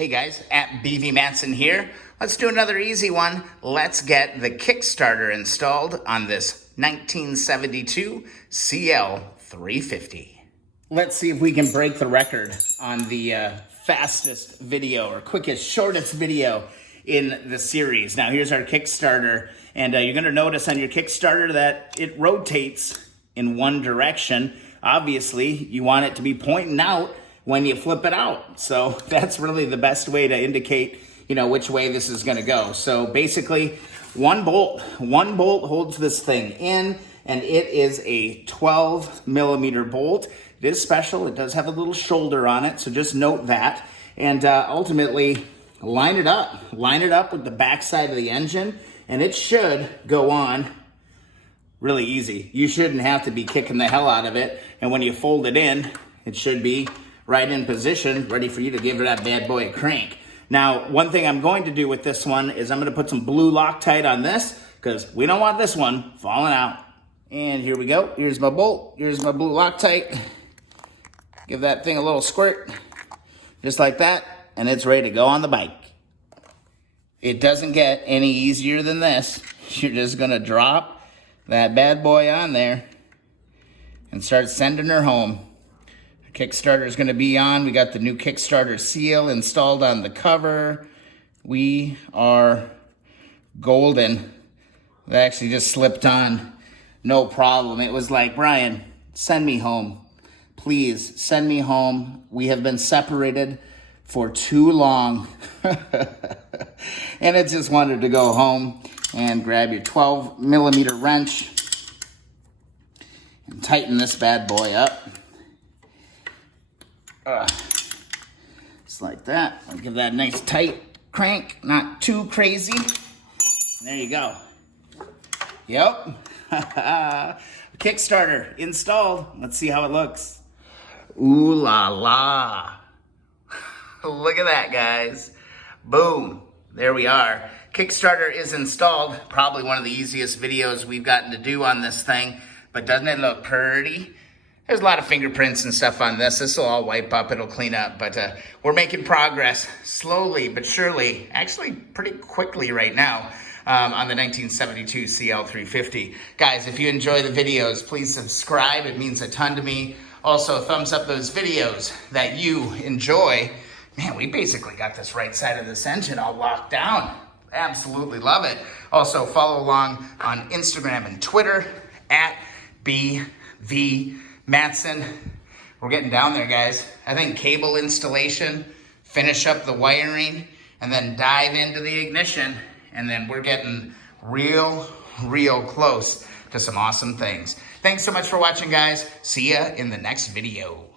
Hey guys, at BV Matson here. Let's do another easy one. Let's get the Kickstarter installed on this 1972 CL350. Let's see if we can break the record on the fastest video or quickest, shortest video in the series. Now here's our Kickstarter, and you're gonna notice on your Kickstarter that it rotates in one direction. Obviously, you want it to be pointing out when you flip it out. So that's really the best way to indicate, which way this is gonna go. So basically, one bolt holds this thing in, and it is a 12 millimeter bolt. It is special, it does have a little shoulder on it, so just note that. And ultimately, line it up with the backside of the engine, and it should go on really easy. You shouldn't have to be kicking the hell out of it, and when you fold it in, it should be right in position, ready for you to give that bad boy a crank. Now, one thing I'm going to do with this one is I'm gonna put some blue Loctite on this, because we don't want this one falling out. And here we go, here's my bolt, here's my blue Loctite. Give that thing a little squirt, just like that, and it's ready to go on the bike. It doesn't get any easier than this. You're just gonna drop that bad boy on there and start sending her home. Kickstarter is going to be on. We got the new Kickstarter seal installed on the cover. We are golden. That actually just slipped on. No problem. It was like, Brian, send me home. Please send me home. We have been separated for too long. And it just wanted to go home and grab your 12 millimeter wrench and tighten this bad boy up. Just like that. I'll give that a nice tight crank, not too crazy. There you go. Yep. Kickstarter installed. Let's see how it looks. Ooh la la. Look at that, guys. Boom. There we are. Kickstarter is installed. Probably one of the easiest videos we've gotten to do on this thing. But doesn't it look pretty? There's a lot of fingerprints and stuff on this. This will all wipe up, it'll clean up, but we're making progress slowly but surely, actually pretty quickly right now on the 1972 CL350. Guys, if you enjoy the videos, please subscribe. It means a ton to me. Also, thumbs up those videos that you enjoy. Man, we basically got this right side of this engine all locked down. Absolutely love it. Also, follow along on Instagram and Twitter at BV Matson. We're getting down there, guys. I think cable installation, finish up the wiring, and then dive into the ignition, and then we're getting real close to some awesome things. Thanks so much for watching, guys. See ya in the next video.